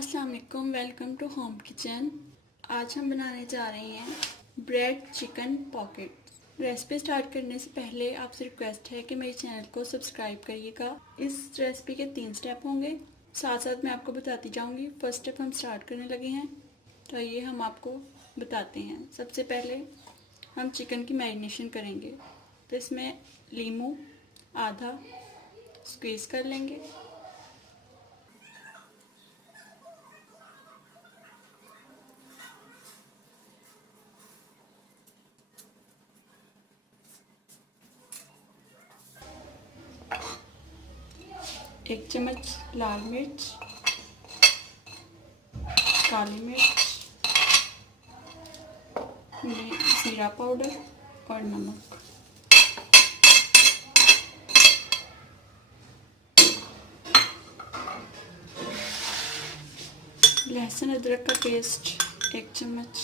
अस्सलाम वालेकुम, welcome to home kitchen. आज हम बनाने जा रहे हैं bread chicken pocket. Recipe start करने से पहले आपसे रिक्वेस्ट है कि मेरे चैनल को सब्सक्राइब करिएगा। इस रेसिपी के 3 स्टेप होंगे, साथ साथ मैं आपको बताती जाऊंगी। फर्स्ट स्टेप हम स्टार्ट करने लगे हैं, तो ये हम आपको बताते हैं। सबसे पहले हम चिकन की मैरिनेशन करेंगे, तो इसमें लीमू आधा स्क्वीज़ कर लेंगे। एक चम्मच लाल मिर्च, काली मिर्च, जीरा पाउडर और नमक। लहसुन अदरक का पेस्ट 1 चम्मच।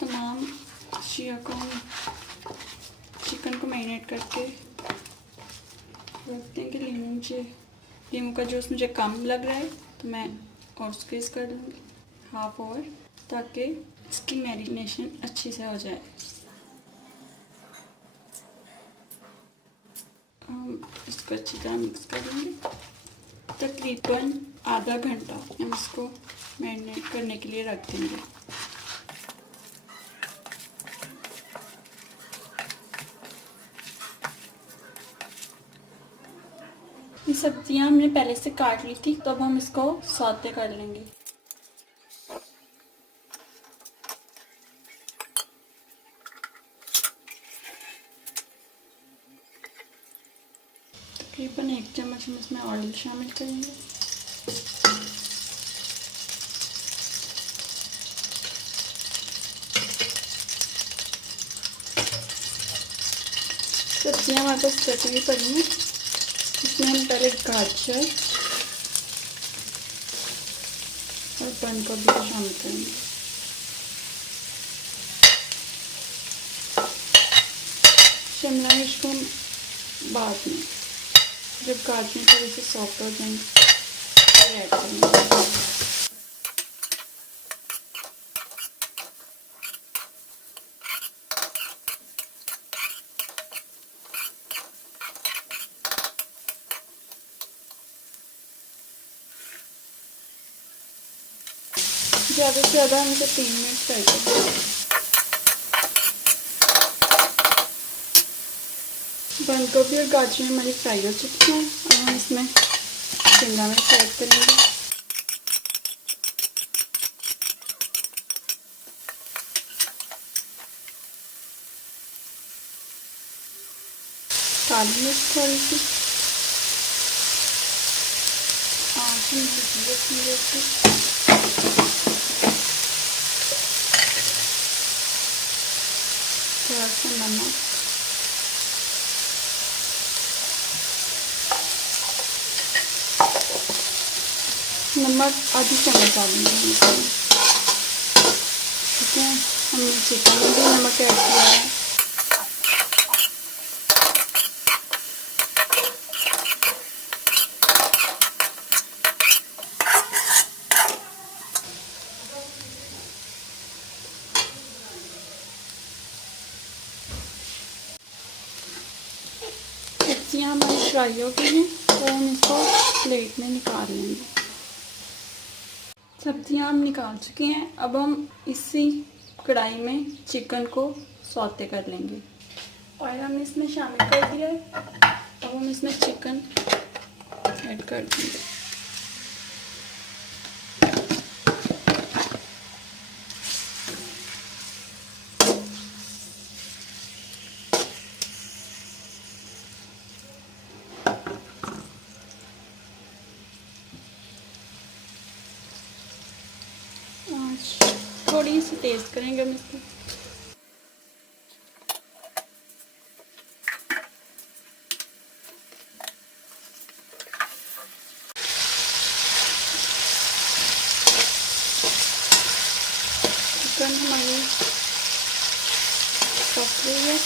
तमाम अशिया को चिकन को मैरिनेट करके रखते हैं कि लीमू का जूस मुझे कम लग रहा है, तो मैं और स्क्वीज़ कर लूँगी हाफ और, ताकि इसकी मैरिनेशन अच्छी से हो जाए। हम इसको अच्छी तरह मिक्स कर लेंगे। तकरीबन आधा घंटा हम इसको मैरिनेट करने के लिए रख देंगे। ये सब्जियां हमने पहले से काट ली थी, तो अब हम इसको सौते कर लेंगे। तकरीबन 1 चम्मच हम इसमें ऑयल शामिल करेंगे। सब्जियां हमारे पास कटी हुई पड़ी हैं, इसमें हम पहले गाजर और बंद गोभी शामिल करेंगे। शिमला मिर्च को हम बाद में, जब गाजर थोड़ी सी सॉफ्ट हो जाएंगे, फिर ऐड करेंगे। ज़्यादा से ज़्यादा हम इसे 3 मिनट फ्राई करेंगे। बंद गोभी और गाजर हमारी फ्राई हो चुकी हैं। अब हम इसमें शिमला मिर्च ऐड करेंगे। काली मिर्च थोड़ी सी, आँख में थोड़ा सा नमक, आधी चम्मच डालेंगे हम इसमें। ठीक है, हमने चिकन में भी नमक ऐड किया है। सब्जियाँ हमारी फ्राई हो गई हैं, तो हम इसको प्लेट में निकाल लेंगे। सब्जियाँ हम निकाल चुके हैं। अब हम इसी कढ़ाई में चिकन को सौते कर लेंगे। ऑयल हमने इसमें शामिल कर दिया है। अब हम इसमें चिकन ऐड कर देंगे। थोड़ी सी टेस्ट करेंगे हम इसको। चिकन हमारी पक रही है।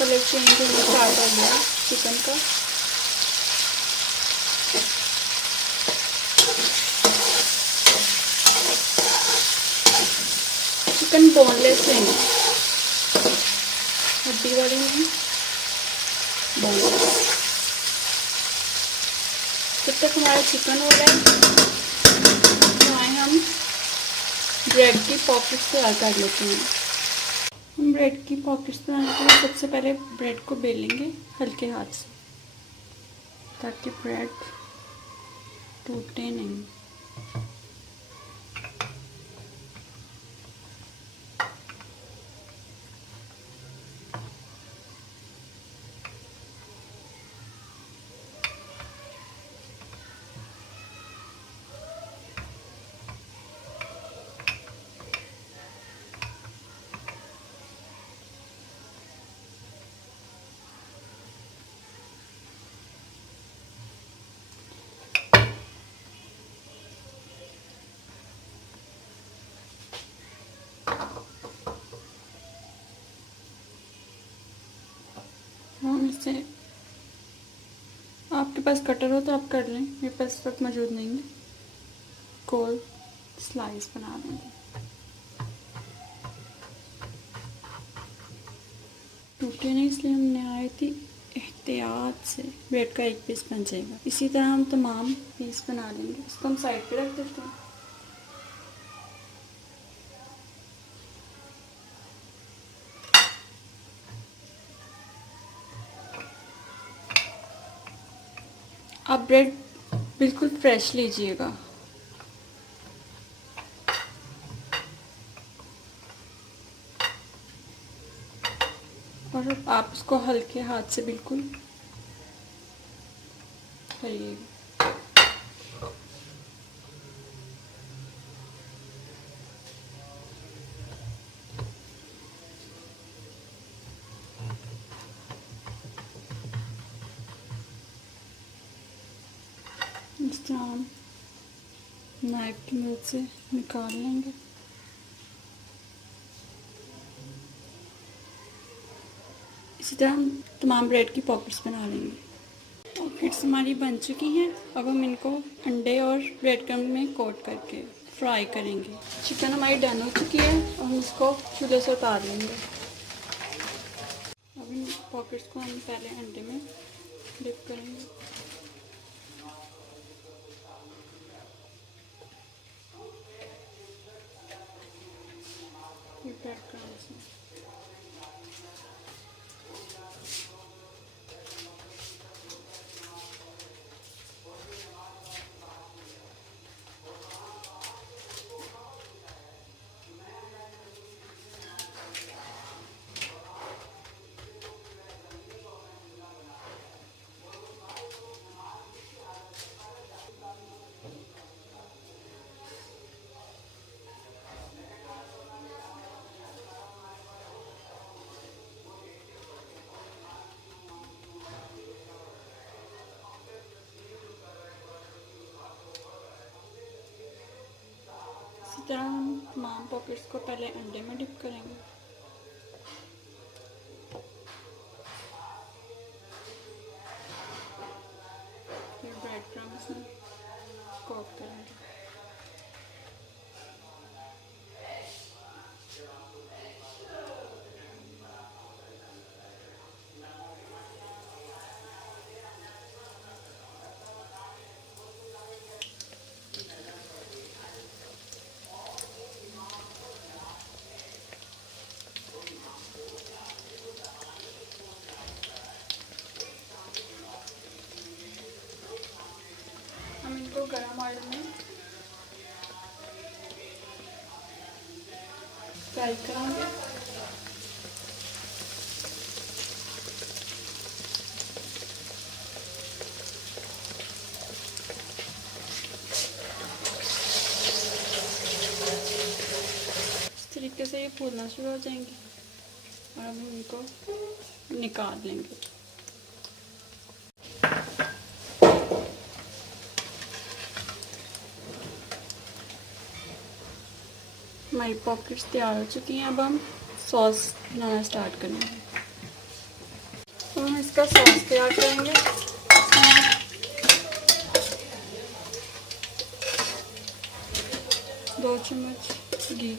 कलर चेंज होना स्टार्ट हो गया चिकन का। चिकन बोनलेस लेंगे, हड्डी वाली नहीं, बोनलेस। जब तक हमारा चिकन हो रहा है हम ब्रेड की पॉकेट्स तैयार कर लेते हैं। हम ब्रेड की पॉकेट्स बनाने के लिए सबसे पहले ब्रेड को बेलेंगे हल्के हाथ से, ताकि ब्रेड टूटे नहीं। हम इसे, आपके पास कटर हो तो आप कर लें, मेरे पास इस वक्त मौजूद नहीं है। गोल स्लाइस बना लेंगे। टूटे नहीं इसलिए हमने आए थी एहतियात से, ब्रेड का एक पीस बन जाएगा। इसी तरह हम तमाम पीस बना लेंगे। इसको हम साइड पे रख देते हैं। आप ब्रेड बिल्कुल फ्रेश लीजिएगा। और आप इसको हल्के हाथ से बिल्कुल करिएगा। इस तरह हम नाइफ की मदद से निकाल लेंगे। इसी तरह हम तमाम ब्रेड की पॉकेट्स बना लेंगे। पॉकेट्स हमारी बन चुकी हैं। अब हम इनको अंडे और ब्रेड क्रम्ब में कोट करके फ्राई करेंगे। चिकन हमारी डन हो चुकी है और हम इसको चूल्हे से उतार लेंगे। अब इन पॉकेट्स को हम पहले अंडे में डिप करेंगे। ब्रेड क्रम्ब्स में इसी तरह हम तमाम पॉकेट्स को पहले अंडे में डिप करेंगे, फिर ब्रेड क्रम्ब्स में कोट करेंगे। हम इनको गरम ऑयल में फ्राई करेंगे। इस तरीके से ये फूलना शुरू हो जाएंगे और हम इनको निकाल लेंगे। हमारी पॉकेट्स तैयार हो चुकी हैं। अब हम सॉस बनाना स्टार्ट करेंगे। हम इसका सॉस तैयार करेंगे। 2 चम्मच घी,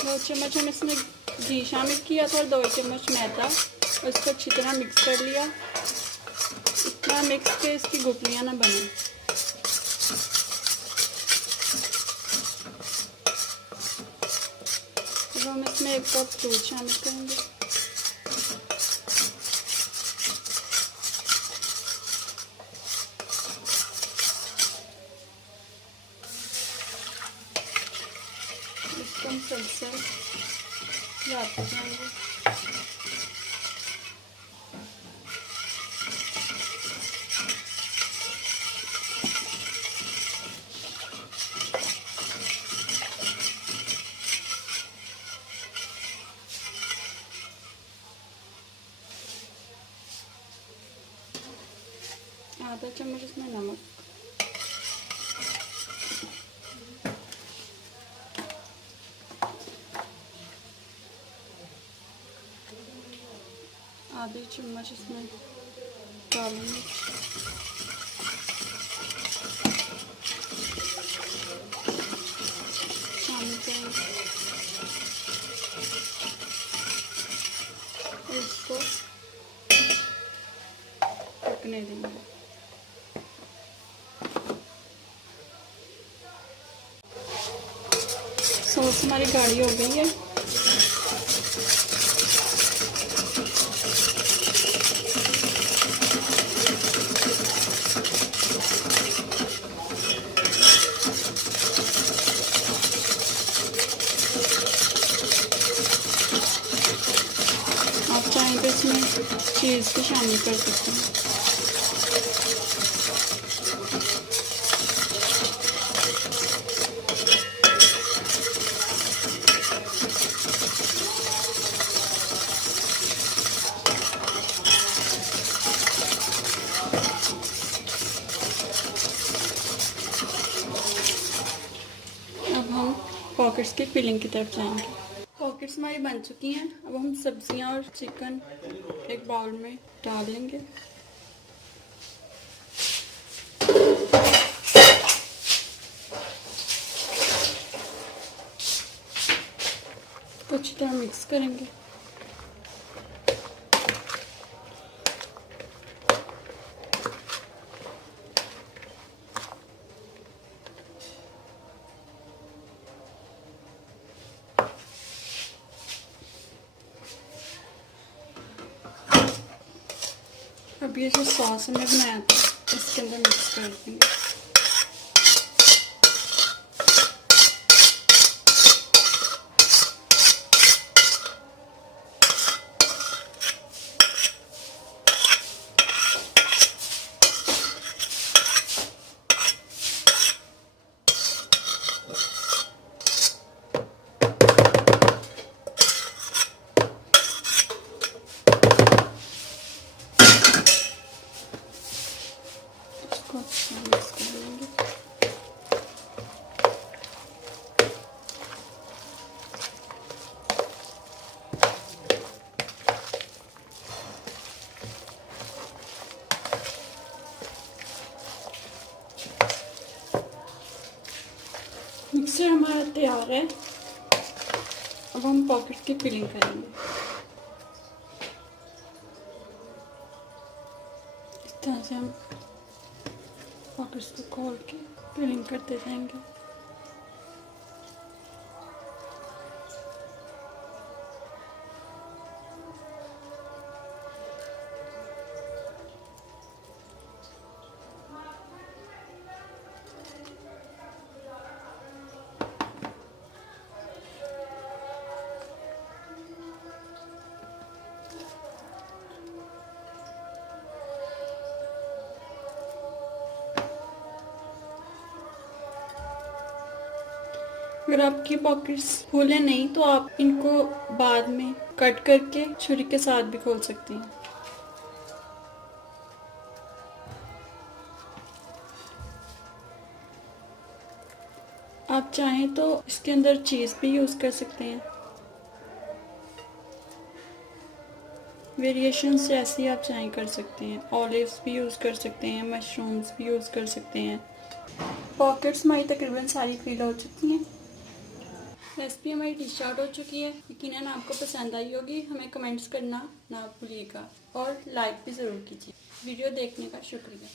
2 चम्मच हम इसमें घी शामिल किया था और 2 चम्मच मैदा, और इसको अच्छी तरह मिक्स कर लिया। इतना मिक्स के इसकी गुठलियाँ ना बने। अब हम इसमें 1 कप दूध शामिल करेंगे। इसको हम सबसे मिलाते जाएंगे। आधा चम्मच इसमें नमक, आधी चम्मच इसमें काली मिर्च, शामिल करेंगे। इसको पकने देंगे। सॉस हमारी गाढ़ी हो गई है। आप चाहें तो इसमें चीज़ भी शामिल कर सकते हैं। अब हम पॉकेट्स की फिलिंग की तरफ जाएंगे। पॉकेट्स हमारी बन चुकी हैं। अब हम सब्जियां और चिकन एक बाउल में डाल लेंगे। तो अच्छी तरह मिक्स करेंगे। अब ये जो सॉस हमने बनाया था इसके अंदर मिक्स कर देंगे। इसको अच्छा मिक्स कर लेंगे। मिक्सर हमारा तैयार है। अब हम पॉकेट की फिलिंग करेंगे। इस तरह से हम पॉकेट्स को खोल के फिलिंग करते जाएंगे। अगर आपकी पॉकेट्स फूले नहीं तो आप इनको बाद में कट करके छुरी के साथ भी खोल सकती हैं। आप चाहें तो इसके अंदर चीज़ भी यूज़ कर सकते हैं। वेरिएशंस जैसी आप चाहें कर सकते हैं। ऑलिव्स भी यूज़ कर सकते हैं, मशरूम्स भी यूज़ कर सकते हैं। पॉकेट्स हमारी तकरीबन सारी फिल हो चुकी हैं। रेसिपी हमारी डिश आउट हो चुकी है। यकीनन आपको पसंद आई होगी। हमें कमेंट्स करना ना भूलिएगा और लाइक भी ज़रूर कीजिए। वीडियो देखने का शुक्रिया।